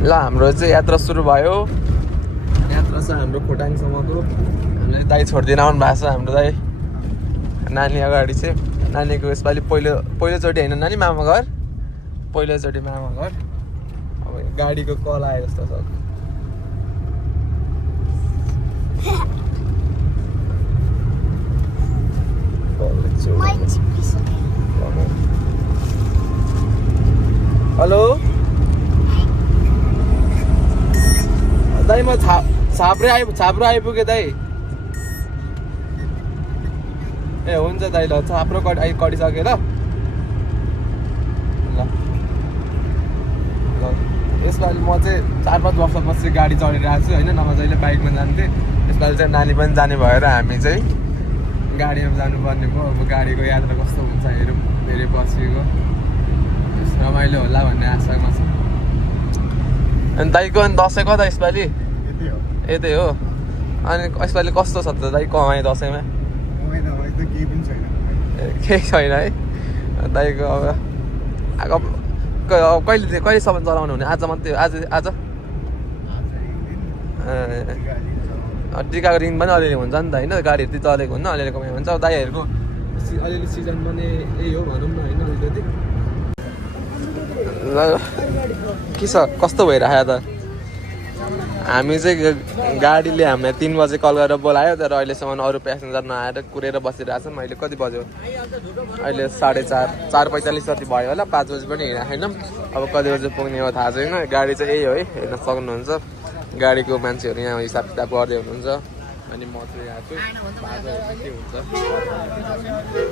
ल हाम्रो चाहिँ यात्रा सुरु भयो। यात्रा छ हाम्रो खोटाङसम्मको। हामीले दाइ छोडिदिन आउनु भएको छ हाम्रो दाइ। नानी अगाडि चाहिँ नानीको यसपालि पहिलोचोटि होइन नानी मामा घर, पहिलोचोटि मामा घर। अब गाडीको कल आयो जस्तो छ। हेलो दाइ, म छाप्रो आइपुगेँ दाइ। ए हुन्छ दाइ, ल छाप्रो कटिसकेँ ल। यसपालि म चाहिँ 4-5 वर्षपछि गाडी चढिरहेको छु होइन, नभए जहिले बाइकमा जान्थेँ। यसपालि चाहिँ नानी पनि जाने भएर हामी चाहिँ गाडीमा जानुपर्ने भयो। अब गाडीको यात्रा कस्तो हुन्छ हेरौँ, धेरै पछिको रमाइलो होला भन्ने आशामा छ। अनि दाइको अनि दसैँ कता यसपालि? यतै हो। अनि यसपालि कस्तो छ त दाइ कमाइ दसैँमा? केही छैन है दाइको। अब कहिलेसम्म चलाउनु हुने? आज मात्रै? आज टिकाको दिन पनि अलिअलि हुन्छ नि त होइन, गाडीहरू चाहिँ चलेको हुन्न, अलिअलि कमाइ हुन्छ। अब दाइहरूको अलिअलि सिजन पनि यही हो भनौँ न होइन अलिकति। ल के छ, कस्तो भइरहेको त? हामी चाहिँ गाडीले हामीलाई 3 बजे कल गरेर बोलायो, तर अहिलेसम्म अरू प्यासेन्जर नआएर कुरेर बसिरहेको छौँ। अहिले कति बज्यो? अहिले 4:30, 4:45 जति भयो होला। 5 बजी पनि हिँडेको छैनौँ। अब कति बजी पुग्ने हो थाहा छैन। गाडी चाहिँ यही हो है, हेर्न सक्नुहुन्छ। गाडीको मान्छेहरू यहाँ हिसाब किताब गर्दै हुनुहुन्छ। अनि म चाहिँ यहाँ छु, के हुन्छ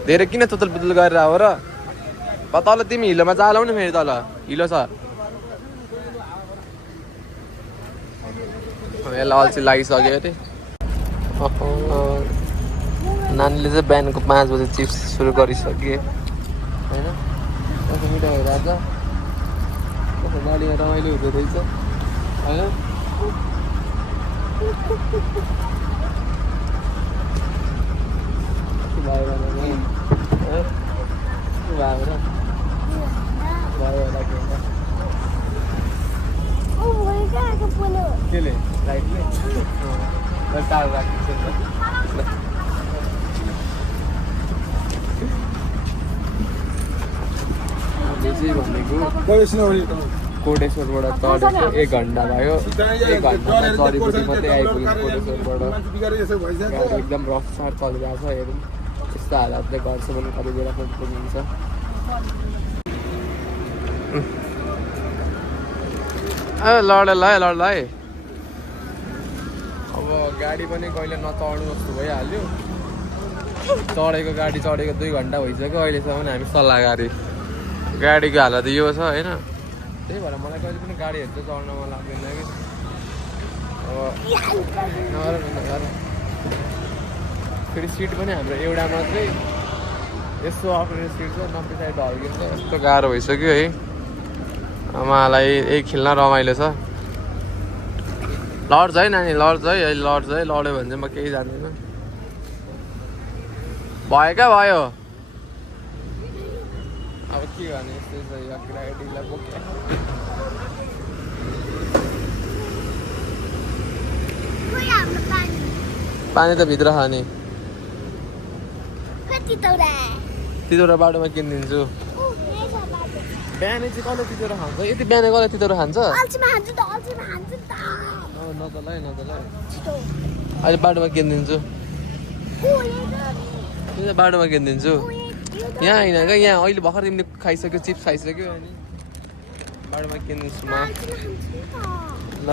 धेरै किन तुतुल पुतुल गरेर हो र? तल तिमी हिलोमा चालौ न, फेरि तल हिलो छ। यसलाई अल्छी लागिसक्यो अरे। नानीले चाहिँ बिहानको 5 बजे चिप्स सुरु गरिसके होइन। कस्तो मिठो भइरहेछ, कस्तो गाडीमा रमाइलो हुँदो रहेछ होइन। केले लाइटले टाढो राख्छु भनेको। कोटेश्वरबाट चढेको 1 घन्टा भयो। 1 घन्टामा चढेपछि मात्रै आइपुग्यो कोटेश्वरबाट। गाडी एकदम रफ सार चलिरहेको छ। हेरौँ यस्तो हालतले घरसम्म कति बेला पुगिन्छ। लड है। अब गाडी पनि कहिले नचढ्नु जस्तो भइहाल्यो। चढेको गाडी चढेको 2 घन्टा भइसक्यो। अहिलेसम्म हामी सल्लाह गरे। गाडीको हालत यो छ होइन। त्यही भएर मलाई कहिले पनि गाडीहरू चाहिँ चढ्न मन लाग्दैन कि। अब फेरि सिट पनि हाम्रो एउटा मात्रै, यस्तो अप्रेटर सिट छ, 90 साइड ढल्किन्छ। यस्तो गाह्रो भइसक्यो है। मलाई यही खेल्न रमाइलो छ। लड्छ है नानी, लड्छ है, अहिले लड्छ है। लड्यो भने चाहिँ म केही जान्दिनँ। भयो क्या भयो। अब के गर्ने, यस्तै छ यो केटाकेटीलाई बोक्यो। पानी त भित्र छ नि। तितौरा बाटोमा किनिदिन्छु। बिहानै चाहिँ कसले तितौरा खान्छ? यति बिहानै कसले तितौरा खान्छ? नचल है। अहिले बाटोमा किनिदिन्छु। बाटोमा किनिदिन्छु। यहाँ होइन क्या, यहाँ अहिले भर्खर तिमीले खाइसक्यो, चिप्स खाइसक्यो। अनि बाटोमा किनिदिन्छु म। ल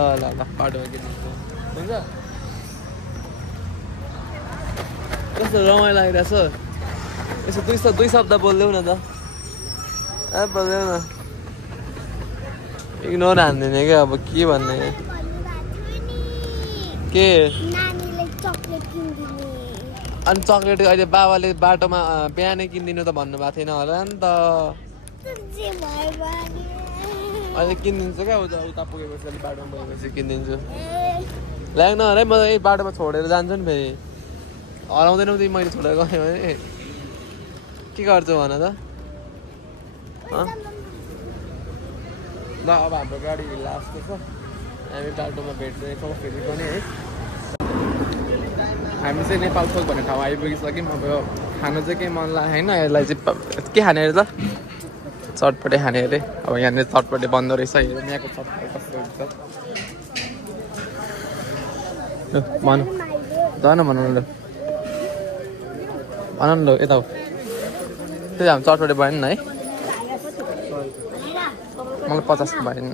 बाटोमा किनिदिन्छु हुन्छ। कस्तो रमाइलो लागिरहेछ। यसो 2 शब्द बोलिदेऊ न त। बोलिदेऊ न। इग्नोर हान्दिने क्या, अब के भन्ने। के अनि चक्लेट अहिले बाबाले बाटोमा बिहानै किनिदिनु त भन्नुभएको थिएन होला नि त। अहिले किनिदिन्छु क्या, उता पुगेपछि अलिक बाटोमा पुगेपछि किनिदिन्छु। ल्याउन अरे, म यही बाटोमा छोडेर जान्छु नि। फेरि हराउँदैनौ तिमी, मैले छोडेर गएँ भने के गर्छु भन त? ल अब हाम्रो गाडी लास्टको छ हामी बाटोमा भेट्नेछौँ फेरि पनि है हामी चाहिँ नेपाल चोक भन्ने ठाउँ आइपुगिसक्यौँ अब खानु चाहिँ केही मन लाग्यो होइन यसलाई चाहिँ के खाने अरे त चटपटे खाने अरे अब यहाँनिर चटपटे बन्द रहेछ हेरौँ यहाँको चटपटे कस्तो हुन्छ भन जान भन न भन न ल यता त्यही हामी चटपटे भएन न है मलाई 50 भएन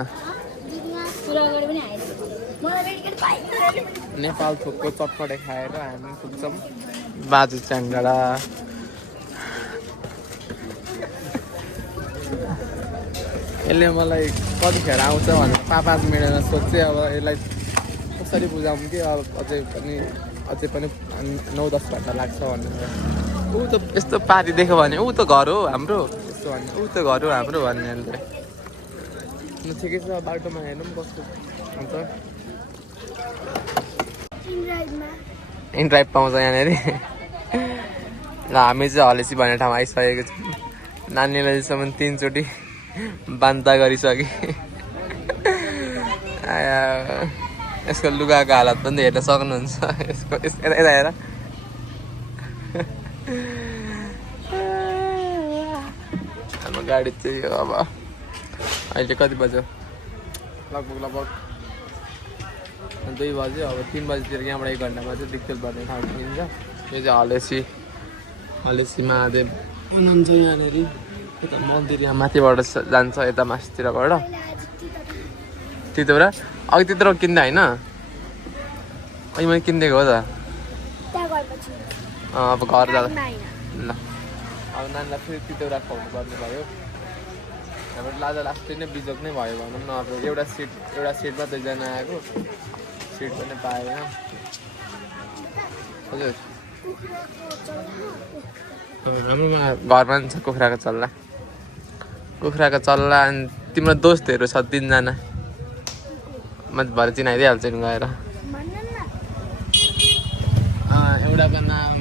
नेपाल थोकको चटपटे खाएर हामी पुग्छौँ बाजु च्याङ्गाडा यसले मलाई कतिखेर आउँछ भनेर 5 मिनटमा सोध्छु अब यसलाई कसरी बुझाउँ कि अब अझै पनि 9-10 घन्टा लाग्छ भनेर ऊ त यस्तो पारी देख्यो भने ऊ त घर हो हाम्रो यस्तो भन्ने ऊ त घर हो हाम्रो भन्ने ठिकै छ बाटोमा हेर्नु पनि कस्तो हुन्छ इनड्राइभ पाउँछ यहाँनिर ल हामी चाहिँ हलेसी भन्ने ठाउँ आइसकेको छौँ नानीलाई जसम्म 3 चोटि बान्ता गरिसके यसको लुगाको हालत पनि हेर्न सक्नुहुन्छ यसको यता हेर हाम्रो गाडी चाहिँ अब अहिले कति बज्यो लगभग 2 बज्यो अब 3 बजीतिर यहाँबाट 1 घन्टामा चाहिँ दिक्तेल पर्ने ठाउँ पुगिन्छ यो चाहिँ हलेसी महादेव हुनुहुन्छ यहाँनिर यता मन्दिर यहाँ माथिबाट जान्छ यता मास्तिरबाट त्यतिबाट अघि त्यत्रो किन्दा होइन अहिले मैले किनिदिएको हो त अब घर जाँदा ल अब नानीलाई फेरि त्यतिबाट खुवाउनु पर्ने भयो हाम्रो लाजा लास्टै नै बिजोग नै भयो भनौँ न अब एउटा सिटमा 2जना आएको सिट पनि पाएन हजुर हाम्रोमा घरमा छ कुखुराको चल्ला अनि तिम्रो दोस्तहरू छ 3 जना म भरे चिनाइदिइहाल्छु नि गएर एउटाको नाम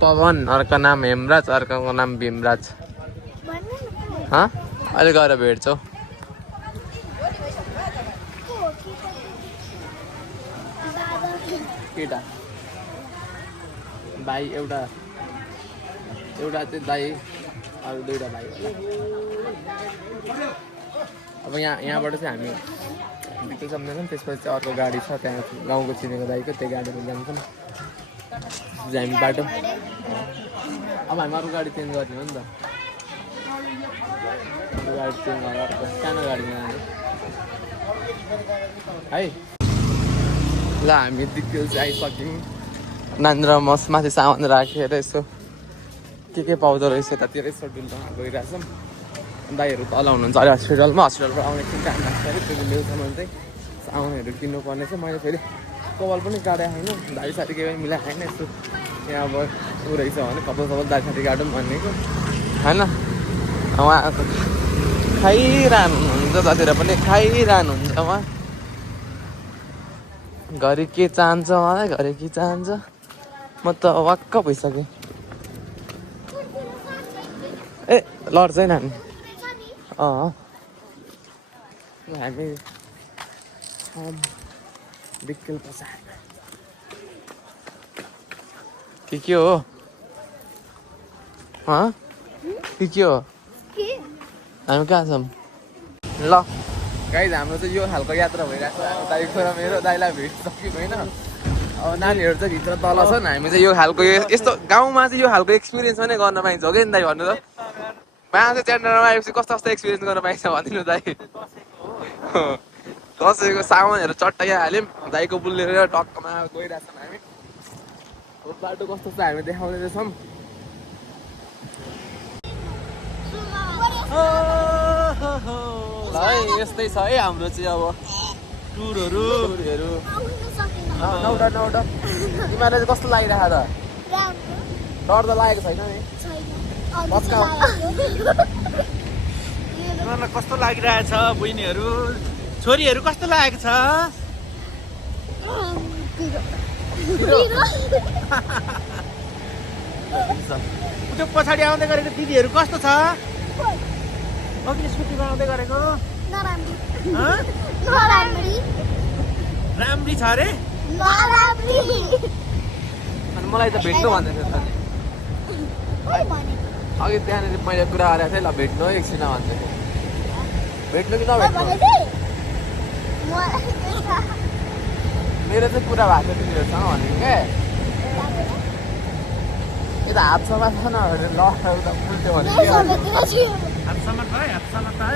पवन अर्को नाम हेमराज अर्कोको नाम भीमराज अहिले गएर भेट्छौ केटा भाइ एउटा चाहिँ दाइ अरू 2टा भाइ होला अब यहाँबाट चाहिँ हामी भित्र सम्झन्छौँ त्यसपछि चाहिँ अर्को गाडी छ त्यहाँ गाउँको चिनेको दाइको त्यो गाडीमा जान्छौँ हामी बाटो अब हामी अर्को गाडी चेन्ज गर्ने हो नि त गाडी चेन्ज गरेर अर्को सानो गाडीमा जाने है ल हामी दिक्तेल चाहिँ आइसक्यौँ नान्द्र मस माथि सामान राखेर यसो के पाउँदो रहेछ यतातिर यसो डुल्न गइरहेछौँ दाइहरू तल हुनुहुन्छ अहिले हस्पिटलबाट आउने एकछिन टाइम लाग्छ अरे त्यो ल्याउँसम्म चाहिँ सामानहरू किन्नुपर्ने छ मैले फेरि कपाल पनि काटेको छैन दाइ साथी केही पनि मिलाएको छैन यस्तो यहाँ अब ऊ रहेछ भने कपाल दाइ साथी काटौँ भनेको होइन उहाँ खाइरहनु हुन्छ जतिर पनि खाइरहनुहुन्छ उहाँ घरि के चाहन्छ मलाई घरि के चाहन्छ म त वाक्क भइसकेँ ए लड्छ है नानी हामी दिक्केल पछाड के हो के हो हामी कहाँ छौँ ल गाइज हाम्रो चाहिँ यो खालको यात्रा भइरहेको छ दाइको र मेरो दाइलाई भेटिसक्यौँ होइन अब नानीहरू चाहिँ भित्र तल छन् हामी चाहिँ यो खालको यस्तो गाउँमा चाहिँ यो खालको एक्सपिरियन्स पनि गर्न पाइन्छ हो कि नि दाइ भन्नु त मान्छे चाहिँ च्यान्डरमा आएपछि कस्तो एक्सपिरियन्स गर्न पाइन्छ भनिदिनु दाइ दसैँको सामानहरू चट्टाइ हाल्यौँ दाइको बुलेर टक्कमा गइरहेछौँ हामी बाटो कस्तो छ हामी देखाउँदैछौँ ल है यस्तै छ है हाम्रो चाहिँ अब टुरहरू नौटा तिमीहरूले चाहिँ कस्तो लागिरहेको त डर त लागेको छैन नि तिमीहरूलाई कस्तो लागिरहेछ बहिनीहरू छोरीहरू कस्तो लागेको छ त्यो पछाडि आउँदै गरेको दिदीहरू कस्तो छ अघि स्कुटीमा आउँदै गरेको राम्री छ अरे अनि मलाई त भेट्नु भन्दै थियो त अघि त्यहाँनिर मैले कुरा गरेको थिएँ ल भेट्नु एकछिन भन्दै थियो भेट्नु कि नभेट्नु मेरो चाहिँ कुरा भएको थियो तिमीहरूसँग भनेको क्या यता हात समात्छ न ल उता उल्ट्यो भने हात समात भयो